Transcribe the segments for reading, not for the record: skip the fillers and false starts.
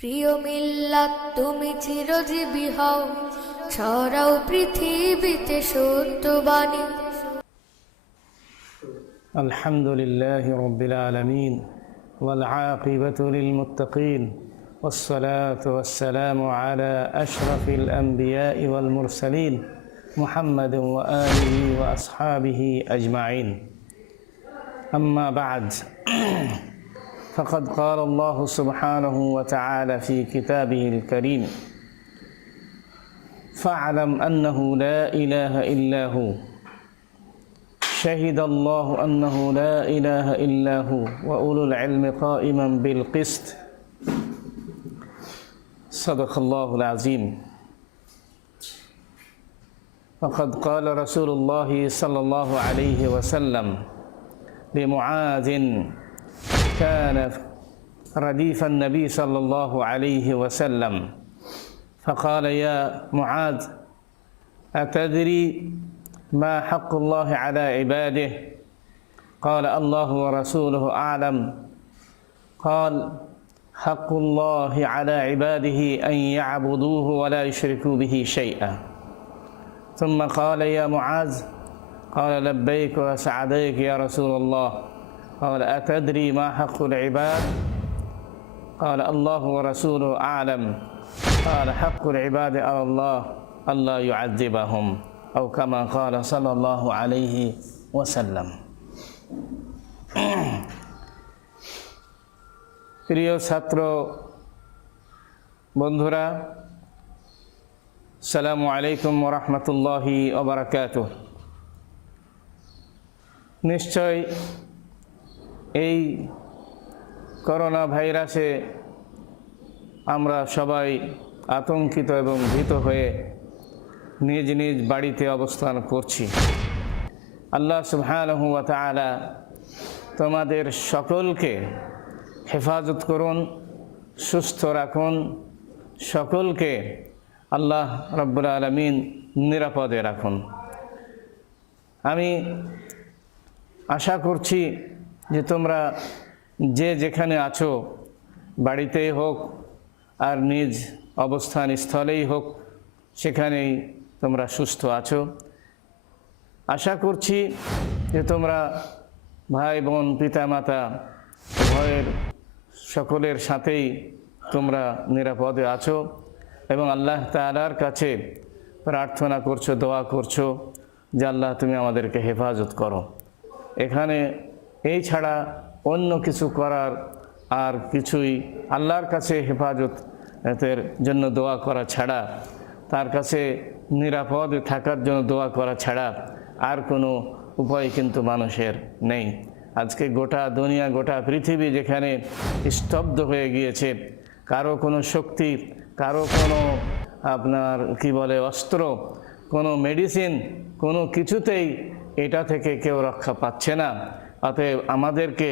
প্রিয় মিল্লাত তুমি চিরজীবী হও, ছড়াও পৃথিবীতে সত্যবাণী। আলহামদুলিল্লাহি রাব্বিল আলামিন ওয়াল আকিবাতু লিল মুত্তাকিন ওয়াসসালাতু ওয়াসসালামু আলা আশরাফিল আমবিয়াই ওয়াল মুরসালিন মুহাম্মাদিন ওয়া আলিহি ওয়া আসহাবিহি আজমাইন। আম্মা বা'দ। فقد قال الله سبحانه وتعالى في كتابه الكريم: فاعلم أنه لا إله إلا هو شهد الله أنه لا إله إلا هو وأولو العلم قائما بالقسط صدق الله العظيم. فقد قال رسول الله صلى الله عليه وسلم لمعاذ كان رديف النبي صلى الله عليه وسلم فقال: يا معاذ، أتدري ما حق الله على عباده؟ قال: الله ورسوله أعلم. قال: حق الله على عباده أن يعبدوه ولا يشركوا به شيئا. ثم قال: يا معاذ. قال: لبيك وسعديك يا رسول الله. قال: أتدري ما حق العباد؟ قال: الله ورسوله أعلم. قال: حق العباد على الله ألا يعذبهم، أو كما قال صلى الله عليه وسلم. প্রিয় ছাত্র বন্ধুরা, আসসালামু আলাইকুম ওয়া রাহমাতুল্লাহি ওয়া বারাকাতুহু। নিশ্চয় এই করোনা ভাইরাসে আমরা সবাই আতঙ্কিত এবং ভীত হয়ে নিজ নিজ বাড়িতে অবস্থান করছি। আল্লাহ সুবহানাহু ওয়া তাআলা তোমাদের সকলকে হেফাজত করুন, সুস্থ রাখুন, সকলকে আল্লাহ রাব্বুল আলামিন নিরাপদে রাখুন। আমি আশা করছি যে তোমরা যে যেখানে আছো, বাড়িতেই হোক আর নিজ অবস্থান স্থলেই হোক, সেখানেই তোমরা সুস্থ আছো। আশা করছি যে তোমরা ভাই বোন পিতামাতা উভয়ের সকলের সাথেই তোমরা নিরাপদে আছো এবং আল্লাহ তাআলার কাছে প্রার্থনা করছো, দোয়া করছো যে আল্লাহ তুমি আমাদেরকে হেফাজত করো। এখানে এই ছাড়া অন্য কিছু করার আর কিছুই, আল্লাহর কাছে হেফাজতের জন্য দোয়া করা ছাড়া, তার কাছে নিরাপদে থাকার জন্য দোয়া করা ছাড়া আর কোনো উপায় কিন্তু মানুষের নেই। আজকে গোটা দুনিয়া, গোটা পৃথিবী যেখানে স্তব্ধ হয়ে গিয়েছে, কারো কোনো শক্তি, কারো কোনো আপনার কি বলে অস্ত্র, কোনো মেডিসিন, কোনো কিছুতেই এটা থেকে কেউ রক্ষা পাচ্ছে না। অতএব আমাদেরকে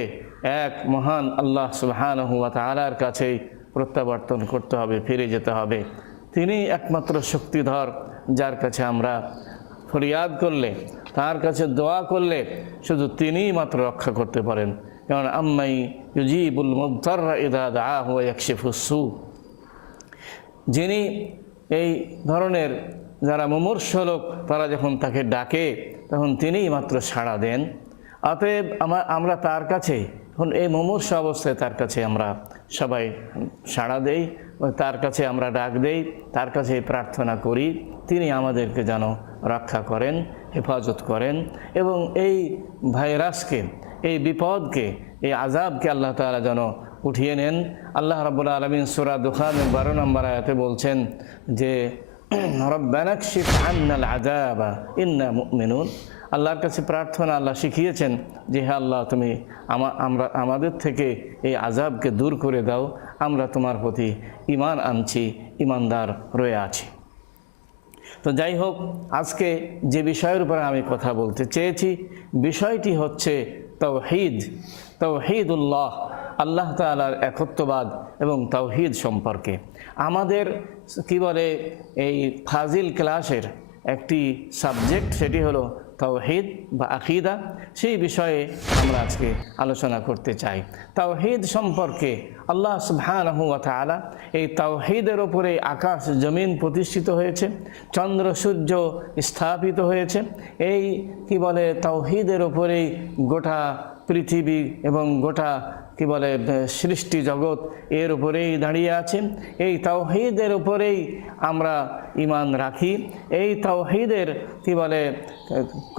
এক মহান আল্লাহ সুবহানাহু ওয়া তাআলার কাছেই প্রত্যাবর্তন করতে হবে, ফিরে যেতে হবে। তিনি একমাত্র শক্তিধর, যার কাছে আমরা ফরিয়াদ করলে, তার কাছে দোয়া করলে শুধু তিনিই মাত্র রক্ষা করতে পারেন। কারণ আম্মাই ইউজিবুল মুযতাররা ইযা দাআহু ওয়া ইয়াকশিফুস সু, যিনি এই ধরনের যারা মুমূর্ষ লোক, তারা যখন তাকে ডাকে তখন তিনিই মাত্র সাড়া দেন। অতএব আমরা তার কাছে এখন এই মুমূর্ষ অবস্থায় তার কাছে আমরা সবাই সাড়া দেই, তার কাছে আমরা ডাক দেই, তার কাছে প্রার্থনা করি তিনি আমাদেরকে যেন রক্ষা করেন, হেফাজত করেন এবং এই ভাইরাসকে, এই বিপদকে, এই আযাবকে আল্লাহ তাআলা যেন উঠিয়ে নেন। আল্লাহ রাব্বুল আলামিন সূরা দুখানের 12 নম্বর আয়াতে বলছেন যে রব্বানা কশিফ আন্নাল আযাবা ইন্না মুমিনুন। আল্লাহর কাছে প্রার্থনা আল্লাহ শিখিয়েছেন যে হে আল্লাহ, তুমি আমাদের থেকে এই আযাবকে দূর করে দাও, আমরা তোমার প্রতি ঈমান আনছি, ঈমানদার রয়ে আছি। তো যাই হোক, আজকে যে বিষয়ের উপরে আমি কথা বলতে চেয়েছি, বিষয়টি হচ্ছে তাওহীদ, তাওহীদুল্লাহ, আল্লাহ তাআলার একত্ববাদ এবং তাওহীদ সম্পর্কে। আমাদের কি বলে এই ফাজিল ক্লাসের একটি সাবজেক্ট, সেটি হলো তাওহীদ বা আকীদা, সেই বিষয়ে আমরা আজকে আলোচনা করতে চাই। তাওহীদ সম্পর্কে আল্লাহ সুবহানাহু ওয়া তাআলা এই তাওহীদের উপরে আকাশ জমিন প্রতিষ্ঠিত হয়েছে, চন্দ্র সূর্য স্থাপিত হয়েছে। এই কি বলে তাওহীদের উপরেই গোটা পৃথিবী এবং গোটা কি বলে সৃষ্টি জগৎ এর উপরেই দাঁড়িয়ে আছে। এই তাওহীদের উপরেই আমরা ঈমান রাখি। এই তাওহীদের কি বলে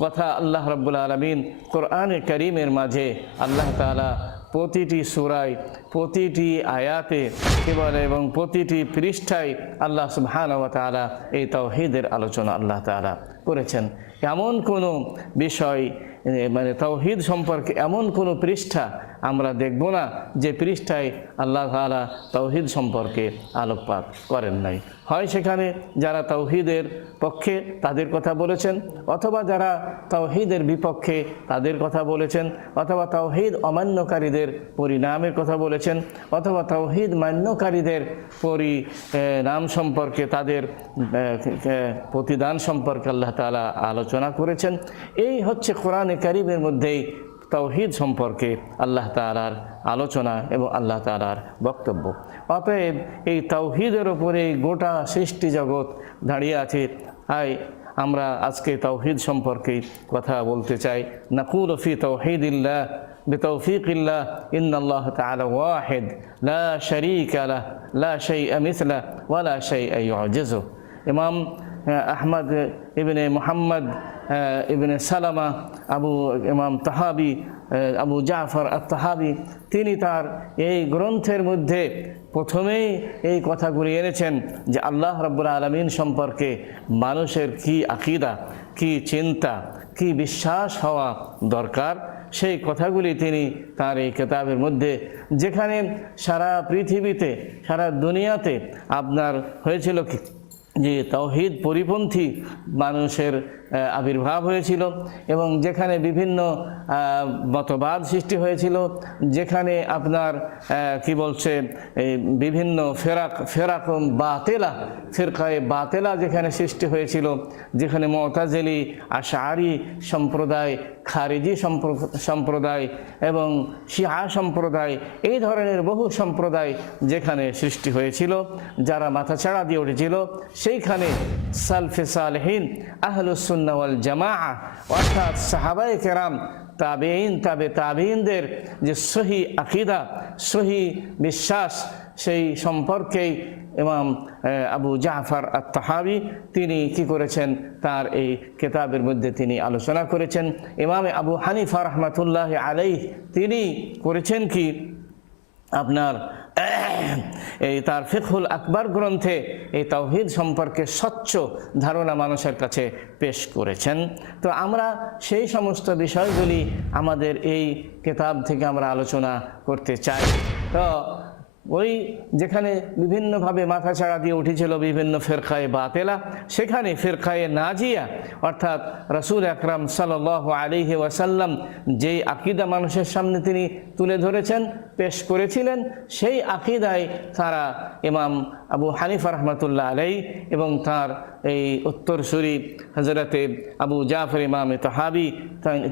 কথা আল্লাহ রাব্বুল আলামিন কোরআনে কারীমের মাঝে আল্লাহ তাআলা প্রতিটি সূরায়, প্রতিটি আয়াতে কি বলে এবং প্রতিটি পৃষ্ঠায় আল্লাহ সুবহানাহু ওয়া তাআলা এই তাওহীদের আলোচনা আল্লাহ তাআলা করেছেন। এমন কোনো বিষয় মানে তাওহীদ সম্পর্কে এমন কোনো পৃষ্ঠা আমরা দেখব না যে পৃষ্ঠায় আল্লাহ তাআলা তাওহীদ সম্পর্কে আলোকপাত করেন নাই। হয় সেখানে যারা তাওহীদের পক্ষে তাদের কথা বলেছেন, অথবা যারা তাওহীদের বিপক্ষে তাদের কথা বলেছেন, অথবা তাওহীদ অমান্যকারীদের পরিণামের কথা বলেছেন, অথবা তাওহীদ মান্যকারীদের পরিণাম সম্পর্কে তাদের প্রতিদান সম্পর্কে আল্লাহ তাআলা আলোচনা করেছেন। এই হচ্ছে কোরআনে কারীমের মধ্যেই তাওহীদ সম্পর্কে আল্লাহ তাআলার আলোচনা এবং আল্লাহ তাআলার বক্তব্য। অতএব এই তাওহীদের উপরে গোটা সৃষ্টি জগৎ দাঁড়িয়ে আছে। তাই আমরা আজকে তাওহীদ সম্পর্কে কথা বলতে চাই। নাকুলু ফি তাওহীদিল্লাহ বিতাওফীকিল্লাহ ইন্নাল্লাহ তাআলা ওয়াহিদ লা শারীকা লাহ লা শাইআ মিসলাহ ওয়া লা শাইআ ইউজিজু। ইমাম আহমদ ইবনে মুহাম্মদ ইবনে সালামা ইমাম তাহাবি আবু জাফর আত-তাহাবি তিনি তার এই গ্রন্থের মধ্যে প্রথমেই এই কথাগুলি এনেছেন যে আল্লাহ রাব্বুল আলামিন সম্পর্কে মানুষের কি আকীদা, কি চিন্তা, কি বিশ্বাস হওয়া দরকার, সেই কথাগুলি তিনি তার এই কিতাবের মধ্যে, যেখানে সারা পৃথিবীতে সারা দুনিয়াতে আপনার হয়েছিল কি যে তাওহীদ পরিপন্থী মানুষের আবির্ভাব হয়েছিল এবং যেখানে বিভিন্ন মতবাদ সৃষ্টি হয়েছিল, যেখানে আপনার কি বলছে এই বিভিন্ন ফিরকায়ে বাতেলা যেখানে সৃষ্টি হয়েছিল, যেখানে মুতাজিলি, আশআরি সম্প্রদায়, খারিজি সম্প্রদায় এবং শিয়া সম্প্রদায়, এই ধরনের বহু সম্প্রদায় যেখানে সৃষ্টি হয়েছিল, যারা মাথাছাড়া দিয়ে উঠেছিল, সেইখানে সালফে সালেহিন আহলুস সুন্নাহ ওয়াল জামাআহ অর্থাৎ সাহাবায়ে কেরাম, তাবেঈন, তাবেঈনদের যে সহি আকীদা, সহি বিশ্বাস, সেই সম্পর্কেই ইমাম আবু জাফর আত-তাহাবি তিনি কি করেছেন, তার এই কিতাবের মধ্যে তিনি আলোচনা করেছেন। ইমাম আবু হানিফা রাহমাতুল্লাহ আলাইহি তিনি করেছেন কি আপনার এই তার ফিকহুল আকবার গ্রন্থে এই তাওহীদ সম্পর্কে স্বচ্ছ ধারণা মানুষের কাছে পেশ করেছেন। তো আমরা সেই সমস্ত বিষয়গুলি আমাদের এই কিতাব থেকে আমরা আলোচনা করতে চাই। তো ওই যেখানে বিভিন্নভাবে মাথাছাড়া দিয়ে উঠেছিল বিভিন্ন ফিরকায়ে বাতেলা, সেখানে ফিরকায়ে নাজিয়া অর্থাৎ রাসূল আকরাম সাল্লাল্লাহু আলাইহি ওয়াসাল্লাম যেই আকীদা মানুষের সামনে তিনি তুলে ধরেছেন, পেশ করেছিলেন, সেই আকীদায় তারা ইমাম আবু হানিফা রাহমাতুল্লাহ আলাইহি এবং তার এই উত্তরসূরি হযরতে আবু জাফর ইমাম তাহাবি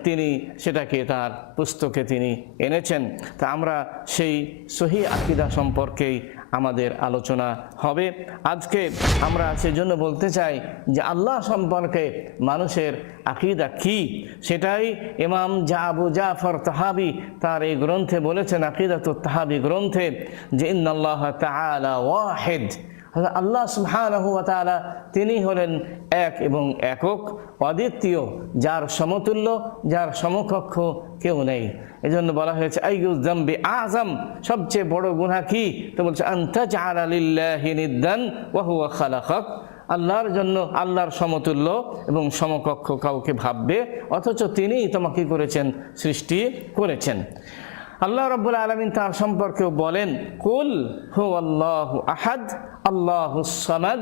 তিনি সেটাকে তার পুস্তকে তিনি এনেছেন। তা আমরা সেই সহি আকীদা সম্পর্কেই আমাদের আলোচনা হবে আজকে। আমরা সেজন্য বলতে চাই যে আল্লাহ সম্পর্কে মানুষের আকীদা কি, সেটাই ইমাম আবু জাফর তাহাবি তার এই গ্রন্থে বলেছেন, আকীদাতুত তাহাবি গ্রন্থে, যে ইন্নাল্লাহ তাআলা ওয়াহিদ, আল্লাহ সুবহানাহু ওয়া তাআলা তিনি হলেন এক এবং একক, অদ্বিতীয়, যার সমতুল্য, যার সমকক্ষ কেউ নেই। এজন্য বলা হয়েছে আইয়ুয যামবি আযম, সবচেয়ে বড় গুনাহ কি? তো বলছে আনতাজআলা লিল্লাহি নিদ্দান ওয়া হুয়া খালাকাক, আল্লাহর জন্য আল্লাহর সমতুল্য এবং সমকক্ষ কাউকে ভাববে অথচ তিনিই তোমাকে করেছেন, সৃষ্টি করেছেন। আল্লাহ রাব্বুল আলামিন তার সম্পর্কেও বলেন, কুল হুয়াল্লাহু আহাদ আল্লাহুস সামাদ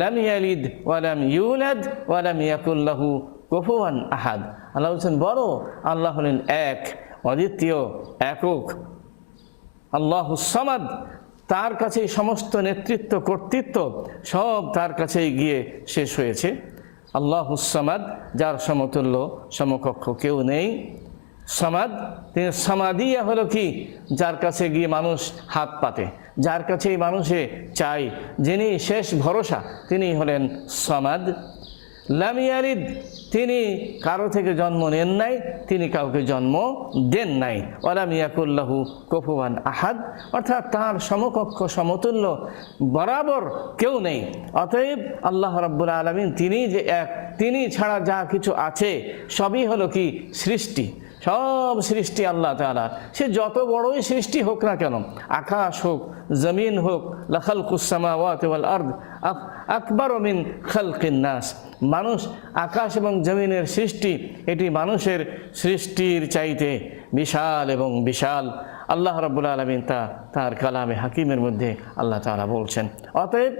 লাম ইয়ালিদ ওয়া লাম ইউলাদ ওয়া লাম ইয়াকুল লাহু কুফুয়ান আহাদ। আল্লাহ বলেন, বলো আল্লাহ হলেন এক, অদ্বিতীয়, একক, আল্লাহুস সামাদ, তার কাছেই সমস্ত নেতৃত্ব, কর্তৃত্ব সব তার কাছেই গিয়ে শেষ হয়েছে। আল্লাহুস সামাদ, যার সমতুল্য সমকক্ষ কেউ নেই। সামাদ, তিনি সামাদিয়া হলো কি, যার কাছে গিয়ে মানুষ হাত পাতে, যার কাছে মানুষে চাই, যিনি শেষ ভরসা, তিনি হলেন সামাদ। লাম ইয়ালিদ, তিনি কারো থেকে জন্ম নেন নাই, তিনি কাউকে জন্ম দেন নাই। ওয়ালাম ইয়াকুল লাহু কুফুয়ান আহাদ, অর্থাৎ তার সমকক্ষ সমতুল্য বরাবর কেউ নেই। অতএব আল্লাহ রাব্বুল আলামিন তিনি যে এক, তিনি ছাড়া যা কিছু আছে সবই হলো কি সৃষ্টি, সব সৃষ্টি আল্লাহ তাআলা। সে যত বড়ই সৃষ্টি হোক না কেন, আকাশ হোক, জমিন হোক, লাখালকুস সামাওয়াতি ওয়াল আরদ আকবার মিন খালকিন নাস, মানুষ, আকাশ এবং জমিনের সৃষ্টি, এটি মানুষের সৃষ্টির চাইতে বিশাল এবং বিশাল। আল্লাহ রাব্বুল আলামিন তার কালামে হাকিমের মধ্যে আল্লাহ তাআলা বলছেন। অতএব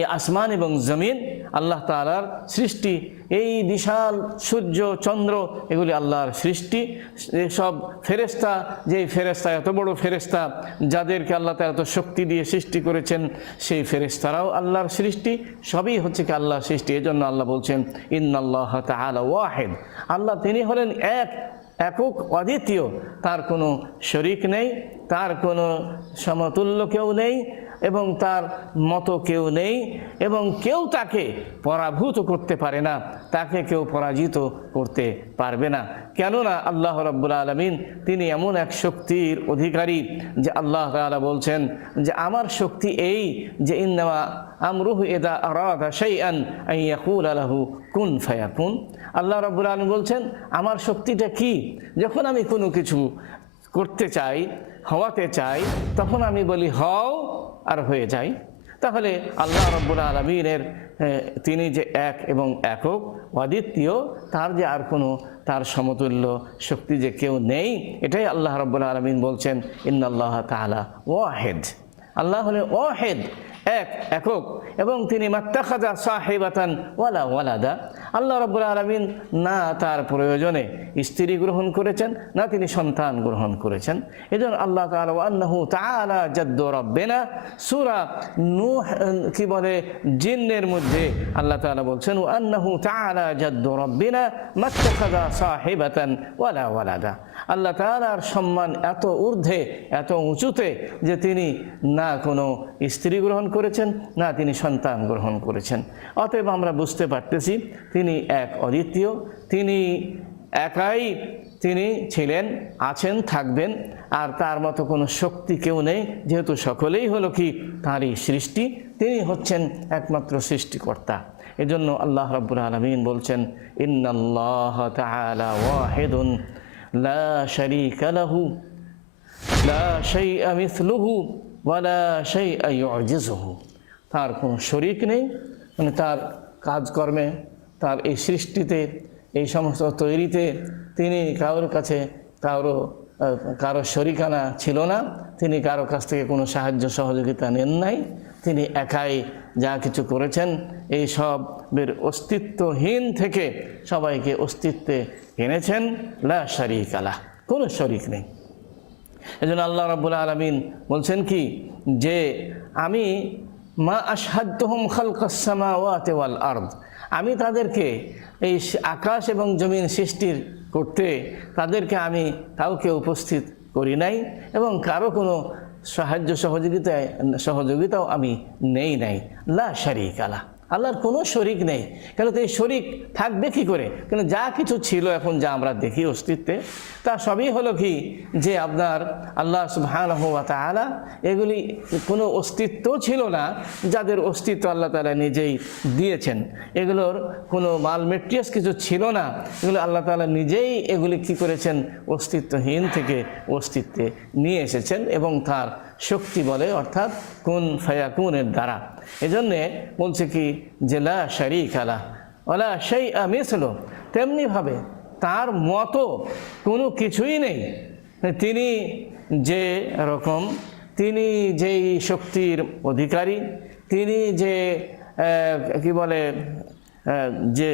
এই আসমান এবং জমিন আল্লাহ তাআলার সৃষ্টি, এই বিশাল সূর্য চন্দ্র এগুলি আল্লাহর সৃষ্টি। সব ফেরেশতা, যেই ফেরেশতা এত বড় ফেরেশতা, যাদেরকে আল্লাহ তাআলা এত শক্তি দিয়ে সৃষ্টি করেছেন, সেই ফেরেশতারাও আল্লাহর সৃষ্টি, সবই হচ্ছে কি আল্লাহর সৃষ্টি। এজন্য আল্লাহ বলছেন ইন্নাল্লাহ তাআলা ওয়াহিদ, আল্লাহ তিনি হলেন এক, একক, অদ্বিতীয়, তার কোনো শরিক নেই, তার কোনো সমতুল্য কেউ নেই এবং তার মতো কেউ নেই, এবং কেউ তাকে পরাভূত করতে পারে না, তাকে কেউ পরাজিত করতে পারবে না। কেননা আল্লাহ রাব্বুল আলামিন তিনি এমন এক শক্তির অধিকারী যে আল্লাহ তাআলা বলছেন যে আমার শক্তি এই যে ইন্নামা আমরুহু ইযা আরাদা শাইআন আন ইয়াকুলা লাহু কুন ফায়াকুন। আল্লাহ রাব্বুল আলামিন বলছেন আমার শক্তিটা কি, যখন আমি কোনো কিছু করতে চাই, হওয়াতে চাই, তখন আমি বলি হও আর হয়ে যায়। তাহলে আল্লাহ রাব্বুল আলামিনের তিনি যে এক এবং একক, অদ্বিতীয়, তার যে আর কোনো তার সমতুল্য শক্তি যে কেউ নেই, এটাই আল্লাহ রাব্বুল আলামিন বলছেন ইন্নাল্লাহ তাআলা ওয়াহিদ, আল্লাহ হলেন ওয়াহিদ, এক, একক, এবং তিনি মাত্তাখাযা সাহিবাতান ওয়ালা ওয়ালাদা, আল্লাহ রাব্বুল আলামিন না তার প্রয়োজনে স্ত্রী গ্রহণ করেছেন, না তিনি সন্তান গ্রহণ করেছেন। এজন্য আল্লাহ তাআলা ওয়া আন্নাহু তাআলা জাদ্দু রাব্বিনা, সূরা নূহ কি বলে জিন্নের মধ্যে আল্লাহ তাআলা বলছেন ওয়া আন্নাহু তাআলা জাদ্দু রাব্বিনা মাত্তাখাযা সাহিবাতান ওয়ালা ওয়ালাদা, আল্লাহ তাআলার সম্মান এত ঊর্ধ্বে, এত উঁচুতে যে তিনি না কোনো স্ত্রী গ্রহণ করেছেন, না তিনি সন্তান গ্রহণ করেছেন। অতএব আমরা বুঝতে পারতেছি তিনি এক, অদ্বিতীয়, তিনি একাই, তিনি ছিলেন, আছেন, থাকবেন, আর তার মতো কোনো শক্তি কেউ নেই, যেহেতু সকলেই হলো কি তাঁরই সৃষ্টি, তিনি হচ্ছেন একমাত্র সৃষ্টিকর্তা। এজন্য আল্লাহ রাব্বুল আলামিন বলছেন ইন্নাল্লাহ তাআলা ওয়াহিদুন লা শারীকা লাহু লা শাইআ মিসলুহু ওয়ালা শাইআ ইউজিজুহু, তার কোনো শরিক নেই, মানে তার কাজকর্মে, তার এই সৃষ্টিতে, এই সমস্ত তৈরিতে তিনি কারোর কাছে কারো শরিকানা ছিল না, তিনি কারো কাছ থেকে কোনো সাহায্য সহযোগিতা নেন নাই, তিনি একাই যা কিছু করেছেন এই সবের অস্তিত্বহীন থেকে সবাইকে অস্তিত্বে এনেছেন। লা শারীকা লাহ, কোনো শরিক নেই। এজন্য আল্লাহ রাব্বুল আলামিন বলছেন কি যে আমি মা আশহাদতুহুম খালকাস সামাওয়াতি ওয়াল আরদ, আমি তাদেরকে এই আকাশ এবং জমিন সৃষ্টির করতে তাদেরকে আমি কাউকে উপস্থিত করি নাই, এবং কারো কোনো সাহায্য সহযোগিতাও আমি নেই নাই। লা শারীকা লাহ, আল্লাহর কোনো শরিক নেই। কেন তো এই শরিক থাকবে কি করে? কেন যা কিছু ছিল এখন যা আমরা দেখি অস্তিত্বে, তা সবই হলো কি যে আপনার আল্লাহ সুবহানাহু ওয়া তাআলা, এগুলি কোনো অস্তিত্ব ছিল না, যাদের অস্তিত্ব আল্লাহ তাআলা নিজেই দিয়েছেন। এগুলোর কোনো মাল মেটেরিয়ালস কিছু ছিল না, এগুলো আল্লাহ তাআলা নিজেই এগুলি কি করেছেন, অস্তিত্বহীন থেকে অস্তিত্বে নিয়ে এসেছেন, এবং তার শক্তি বলে, অর্থাৎ কুন ফায়াকুনের দ্বারা। এজন্যে বলছে কি যে লা শারীকা লাহ ওয়ালা শাইআ মিসলুহু, তেমনিভাবে তার মতো কোনো কিছুই নেই। তিনি যে রকম, তিনি যেই শক্তির অধিকারী, তিনি যে কি বলে যে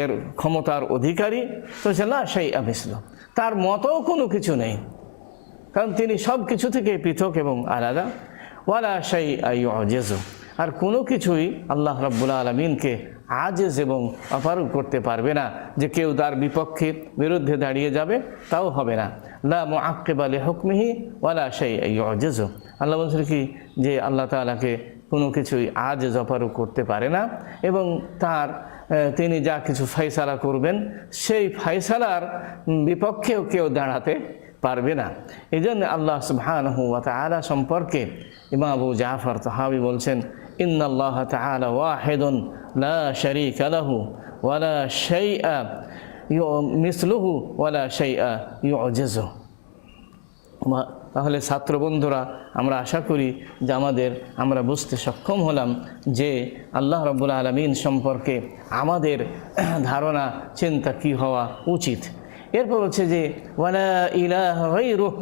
এর ক্ষমতার অধিকারী, তো সে লা শাইআ মিসলুহু, তার মতো কোনো কিছু নেই, কারণ তিনি সব কিছু থেকে পৃথক এবং আলাদা। ওয়ালা শাইআ ইউজিজু, আর কোনো কিছুই আল্লাহ রাব্বুল আলামিনকে আজেজ এবং অপারগ করতে পারবে না, যে কেউ তার বিপক্ষে বিরুদ্ধে দাঁড়িয়ে যাবে, তাও হবে না। লা মুআক্কিবা লিহুকমিহি ওয়ালা শাইআ ইউজিজু। আল্লাহ বলছেন কি, যে আল্লাহ তাআলাকে কোনো কিছুই আজেজ অপারগ করতে পারে না, এবং তিনি যা কিছু ফয়সালা করবেন সেই ফয়সালার বিপক্ষেও কেউ দাঁড়াতে পারবে না। এই জন্য আল্লাহ সুবহানাহু ওয়া তাআলা সম্পর্কে ইমাম আবু জাফর তাহাবী বলছেন, ইন্নাল্লাহ তাআলা ওয়াহিদুন লা শারীকা লাহু ওয়ালা শাইআ মিসলুহু ওয়ালা শাইআ ইউজিজু। তাহলে ছাত্র বন্ধুরা, আমরা আশা করি যে আমরা বুঝতে সক্ষম হলাম যে আল্লাহ রাব্বুল আলামিন সম্পর্কে আমাদের ধারণা চিন্তা কি হওয়া উচিত। এরপর হচ্ছে যে ওয়ালা ইলাহা গায়রুহু,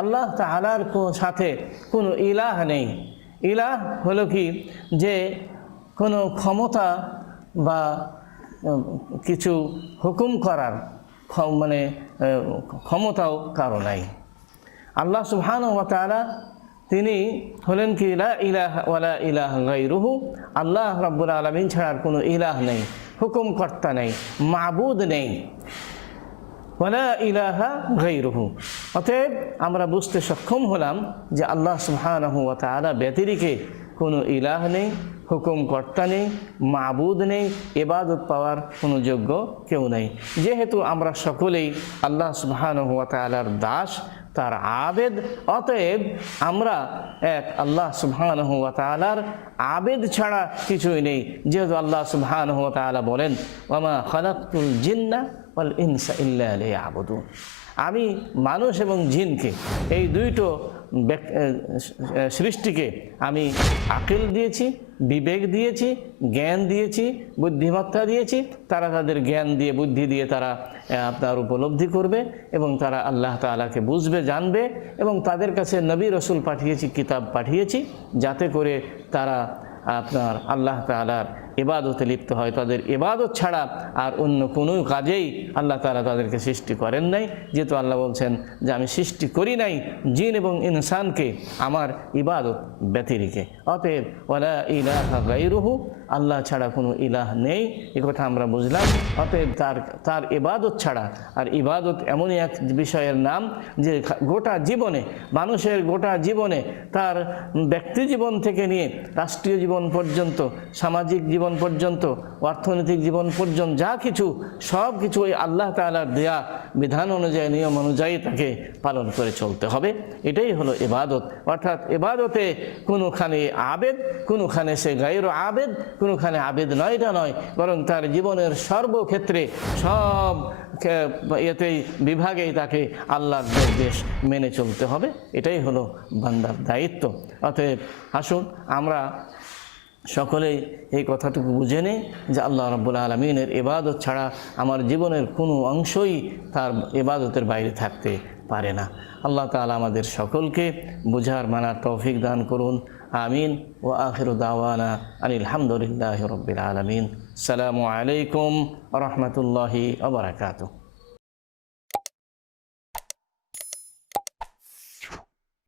আল্লাহ তাআলার সাথে কোনো ইলাহ নেই। ইলাহ হলো কি, যে কোনো ক্ষমতা বা কিছু হুকুম করার ক্ষমতাও কারো নাই। আল্লাহ সুবহানাহু ওয়া তাআলা তিনি হলেন কি লা ইলাহা ওয়ালা ইলাহা গায়রুহু, আল্লাহ রাব্বুল আলামিন ছাড়া কোনো ইলাহ নেই, হুকুমকর্তা নেই, মাবুদ নেই। ওয়ালা ইলাহা গায়রুহু, অতএব আমরা বুঝতে সক্ষম হলাম যে আল্লাহ সুবহানাহু ওয়া তাআলা ব্যতিরেকে কোনো ইলাহ নেই, হুকুমকর্তা নেই, মাবুদ নেই, ইবাদত পাওয়ার কোনো যোগ্য কেউ নেই। যেহেতু আমরা সকলেই আল্লাহ সুবহানাহু ওয়া তাআলার দাস, তার আবেদ, অতএব আমরা এক আল্লাহ সুবহানাহু ওয়া তাআলার আবেদ ছাড়া কিছুই নেই। যেহেতু আল্লাহ সুবহানাহু ওয়া তাআলা বলেন, ওয়ামা খালাকতুল জিন্না ওয়াল ইনসা ইল্লা লিয়াবুদুন, আমি মানুষ এবং জিনকে, এই দুইটো সৃষ্টিকে আমি আকল দিয়েছি, বিবেক দিয়েছি, জ্ঞান দিয়েছি, বুদ্ধিমত্তা দিয়েছি। তারা তাদের জ্ঞান দিয়ে, বুদ্ধি দিয়ে তারা আপনার উপলব্ধি করবে এবং তারা আল্লাহ তাআলাকে বুঝবে, জানবে, এবং তাদের কাছে নবী রসুল পাঠিয়েছি, কিতাব পাঠিয়েছি, যাতে করে তারা আপনার আল্লাহ তাআলার ইবাদতে লিপ্ত হয়। তাদের ইবাদত ছাড়া আর অন্য কোনো কাজেই আল্লাহ তাআলা তাদেরকে সৃষ্টি করেন নাই। যেহেতু আল্লাহ বলছেন যে আমি সৃষ্টি করি নাই জিন এবং ইনসানকে আমার ইবাদত ব্যতিরেকে, অতএব ওয়ালা ইলাহা গায়রুহু, আল্লাহ ছাড়া কোনো ইলাহ নেই, এ কথা আমরা বুঝলাম। অতএব তার ইবাদত ছাড়া, আর ইবাদত এমনই এক বিষয়ের নাম যে গোটা জীবনে, মানুষের গোটা জীবনে, তার ব্যক্তি জীবন থেকে নিয়ে রাষ্ট্রীয় জীবন পর্যন্ত, সামাজিক জীবন পর্যন্ত, অর্থনৈতিক জীবন পর্যন্ত যা কিছু, সব কিছু ওই আল্লাহ তাআলার দেয়া বিধান অনুযায়ী, নিয়ম অনুযায়ী তাকে পালন করে চলতে হবে। এটাই হলো ইবাদত। অর্থাৎ ইবাদতে কোনোখানে আবেদ, কোনোখানে সে গায়র আবেদ, কোনোখানে আবেদ নয়, এটা নয়, বরং তার জীবনের সর্বক্ষেত্রে সব এতেই বিভাগেই তাকে আল্লাহর নির্দেশ মেনে চলতে হবে। এটাই হলো বান্দার দায়িত্ব। অতএব আসুন আমরা সকলেই এই কথাটুকু বুঝে নেই যে আল্লাহ রাব্বুল আলামিনের ইবাদত ছাড়া আমার জীবনের কোনো অংশই তার ইবাদতের বাইরে থাকতে পারে না। আল্লাহ তাআলা আমাদের সকলকে বুঝার মানার তৌফিক দান করুন। আমিন। ওয়া আখিরু দাওয়ানা আনিল হামদুলিল্লাহি রাব্বিল আলামিন। আসসালামু আলাইকুম ওয়া রাহমাতুল্লাহি ওয়া বারাকাতুহু।